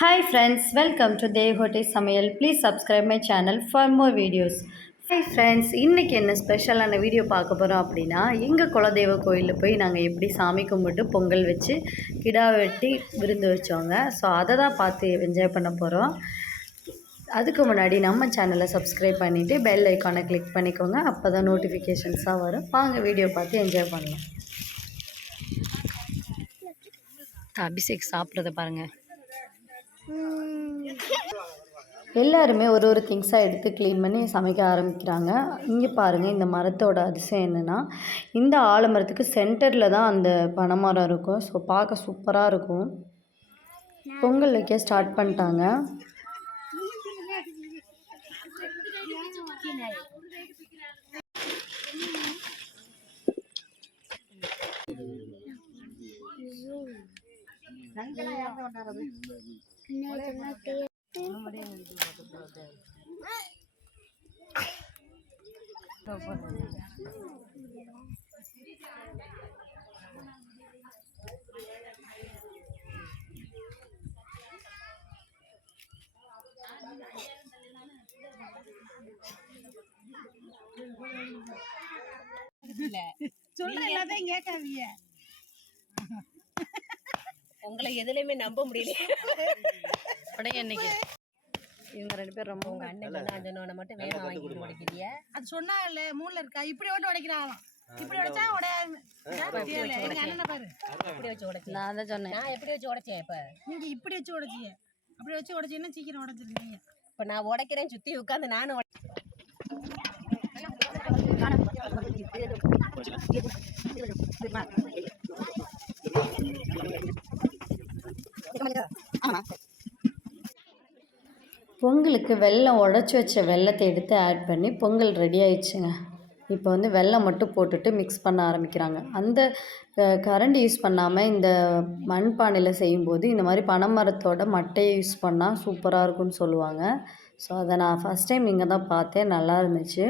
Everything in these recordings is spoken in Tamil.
Hi friends, welcome to Devote Samayal. Please subscribe my channel for more videos. Hi friends, இன்றைக்கி என்ன ஸ்பெஷலான வீடியோ பார்க்க போகிறோம் அப்படின்னா எங்கள் குலதெய்வ கோயிலில் போய் நாங்கள் எப்படி சாமி கும்பிட்டு பொங்கல் வச்சு கிடா வெட்டி விருந்து வச்சோங்க. ஸோ அதை தான் பார்த்து என்ஜாய் பண்ண போகிறோம். அதுக்கு முன்னாடி நம்ம சேனலை சப்ஸ்கிரைப் பண்ணிவிட்டு பெல் ஐக்கானை கிளிக் பண்ணிக்கோங்க. அப்போ தான் நோட்டிஃபிகேஷன்ஸாக வரும். வாங்க வீடியோ பார்த்து என்ஜாய் பண்ணலாம். அபிஷேக் சாப்பிட்றத பாருங்கள். எல்லாருமே ஒரு திங்ஸாக எடுத்து க்ளீன் பண்ணி சமைக்க ஆரம்பிக்கிறாங்க. இங்கே பாருங்கள், இந்த மரத்தோட அதிசயம் என்னென்னா, இந்த ஆலமரத்துக்கு சென்டரில் தான் அந்த பனைமரம் இருக்கும். ஸோ பார்க்க சூப்பராக இருக்கும். பொங்கல் வைக்க ஸ்டார்ட் பண்ணிட்டாங்க. சொல்ற எல்லாத்தையும் கேட்காதீங்க. உங்களை எதுலையுமே நம்ப முடியல. இன்னைக்கு இவங்க ரெண்டு பேரும் ரொம்ப உங்க அண்ணன் மட்டும் வேகம் வாங்கிட்டு உடைக்கிறிய. அது சொன்னா இல்ல மூணுல இருக்கா, இப்படி ஓட்டு உடைக்கிறான். இப்படி உடைச்சா எங்க அண்ணனை பாரு, இப்படி வச்சு உடைச்சு. நான் தான் சொன்னேன், நான் எப்படி வச்சு உடைச்சேன்? இப்ப நீங்க இப்படி வச்சு உடைச்சிய, அப்படி வச்சு உடைச்சீங்கன்னா சீக்கிரம் உடைச்சிருக்கீங்க. இப்ப நான் உடைக்கிறேன், சுத்தி உட்காந்து நானும் பொங்கலுக்கு வெல்லம் உடச்சி வச்ச வெல்லத்தை எடுத்து ஆட் பண்ணி பொங்கல் ரெடி ஆயிடுச்சுங்க. இப்போ வந்து வெல்லம் மட்டும் போட்டுட்டு மிக்ஸ் பண்ண ஆரம்பிக்கிறாங்க. அந்த கரண்டி யூஸ் பண்ணாமல் இந்த மண்பானையில் செய்யும்போது இந்த மாதிரி பனைமரத்தோட மட்டையை யூஸ் பண்ணால் சூப்பராக இருக்கும்னு சொல்லுவாங்க. ஸோ அதை நான் ஃபஸ்ட் டைம் இங்கே தான் பார்த்தேன், நல்லா இருந்துச்சு.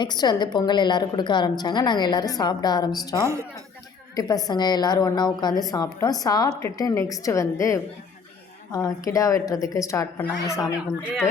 நெக்ஸ்ட் வந்து பொங்கல் எல்லோரும் கொடுக்க ஆரம்பித்தாங்க. நாங்கள் எல்லோரும் சாப்பிட ஆரம்பிச்சிட்டோம். குட்டி பசங்க எல்லோரும் ஒன்றா உட்காந்து சாப்பிட்டோம். சாப்பிட்டுட்டு நெக்ஸ்ட்டு வந்து கிடா வெட்டுறதுக்கு ஸ்டார்ட் பண்ணாங்க சாமி கும்பிட்டுட்டு.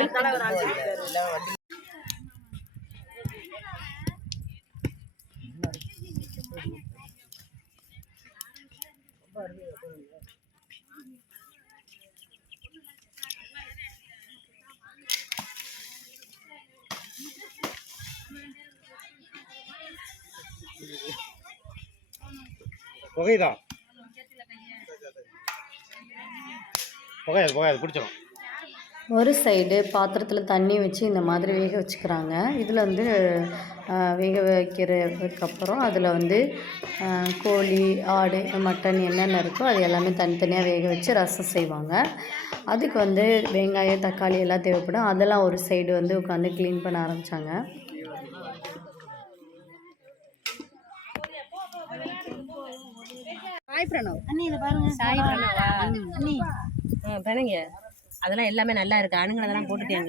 புகைதான் புகையாது பிடிச்சிடும். ஒரு சைடு பாத்திரத்தில் தண்ணி வச்சு இந்த மாதிரி வேக வச்சுக்கிறாங்க. இதில் வந்து வேக வைக்கிறதுக்கப்புறம் அதில் வந்து கோழி, ஆடு, மட்டன் என்னென்ன இருக்கோ அது எல்லாமே தனித்தனியாக வேக வச்சு ரசம் செய்வாங்க. அதுக்கு வந்து வெங்காயம், தக்காளி எல்லாம் தேவைப்படும். அதெல்லாம் ஒரு சைடு வந்து உட்காந்து க்ளீன் பண்ண ஆரம்பித்தாங்க. சாய் பிரணவ், அண்ணி இதை பாருங்க. சாய் பிரணவா அண்ணி? பிரணங்க, அதெல்லாம் எல்லாமே நல்லா இருக்கு. அணுங்க அதெல்லாம் போட்டுட்டேன்.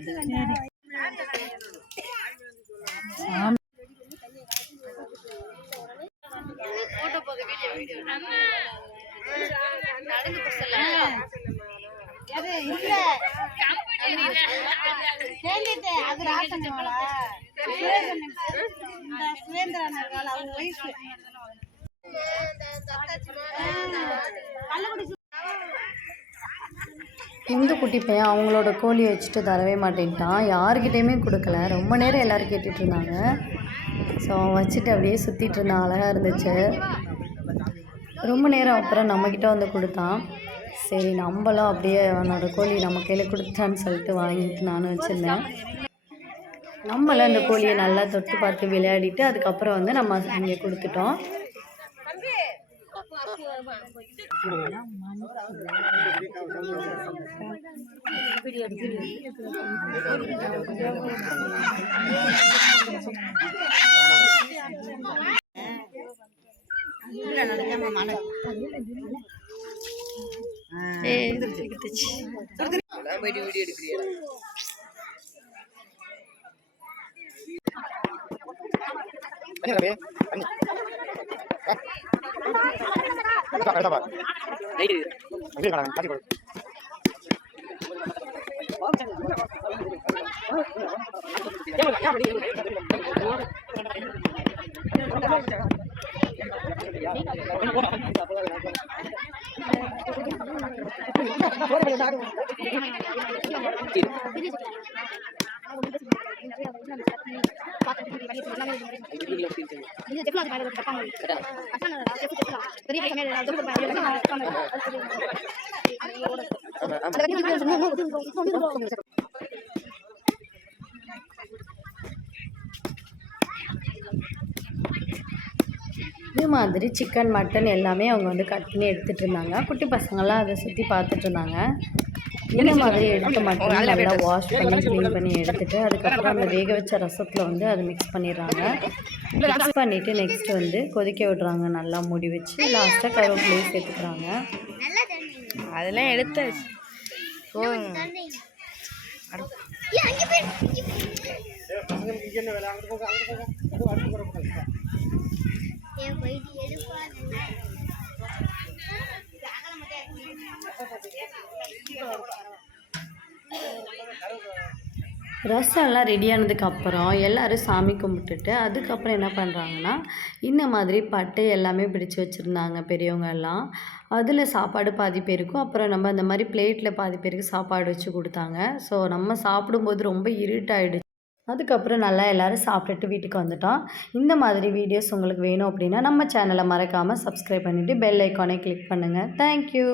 இந்த குட்டி பையன் அவங்களோட கோழியை வச்சுட்டு தரவே மாட்டேன்ட்டான். யாருக்கிட்டேயுமே கொடுக்கல. ரொம்ப நேரம் எல்லோரும் கேட்டுட்டு இருந்தாங்க. ஸோ அவன் வச்சுட்டு அப்படியே சுற்றிட்டு இருந்தான். அழகாக இருந்துச்சு. ரொம்ப நேரம் அப்புறம் நம்மக்கிட்ட வந்து கொடுத்தான். சரி நம்மளும் அப்படியே அவனோட கோழி நம்ம கையில் கொடுத்தான்னு சொல்லிட்டு வாங்கிட்டு நானும் வச்சுருந்தேன். நம்மளும் அந்த கோழியை நல்லா தொட்டு பார்த்து விளையாடிட்டு அதுக்கப்புறம் வந்து நம்ம அங்கே கொடுத்துட்டோம். இதே மாதிரி சிக்கன் மட்டன் எல்லாமே அவங்க வந்து கட் பண்ணி எடுத்துகிட்டு இருந்தாங்க. குட்டி பசங்கள்லாம் அதை சுற்றி பார்த்துட்டு இருந்தாங்க. இந்த மாதிரி எடுத்த மட்டன் நல்லா வாஷ் பண்ணி க்ளீன் பண்ணி எடுத்துகிட்டு அதுக்கப்புறம் அந்த வேக வச்ச ரசத்தில் வந்து அதை மிக்ஸ் பண்ணிடுறாங்க. மிக்ஸ் பண்ணிவிட்டு நெக்ஸ்ட் வந்து கொதிக்க விடுறாங்க. நல்லா மூடி வச்சு லாஸ்ட்டாக கருவேப்பிலையை சேர்த்துக்கிறாங்க. அதெல்லாம் எடுத்து பசங்களுக்கு இங்கே என்ன வேலை அங்கே போக அது அடுத்து போகிற ரசம்லாம் ரெடியானதுக்கப்புறம் எல்லோரும் சாமி கும்பிட்டுட்டு அதுக்கப்புறம் என்ன பண்ணுறாங்கன்னா இந்த மாதிரி பட்டை எல்லாமே பிடிச்சு வச்சுருந்தாங்க பெரியவங்க எல்லாம். அதில் சாப்பாடு பாதி பேருக்கும் அப்புறம் நம்ம அந்த மாதிரி பிளேட்டில் பாதி பேருக்கு சாப்பாடு வச்சு கொடுத்தாங்க. ஸோ நம்ம சாப்பிடும்போது ரொம்ப இருட்டாயிடுச்சு. அதுக்கப்புறம் நல்லா எல்லோரும் சாப்பிட்டுட்டு வீட்டுக்கு வந்துட்டோம். இந்த மாதிரி வீடியோஸ் உங்களுக்கு வேணும் அப்படின்னா நம்ம சேனலை மறக்காமல் சப்ஸ்கிரைப் பண்ணிவிட்டு பெல் ஐக்கானை கிளிக் பண்ணுங்கள். தேங்க்யூ.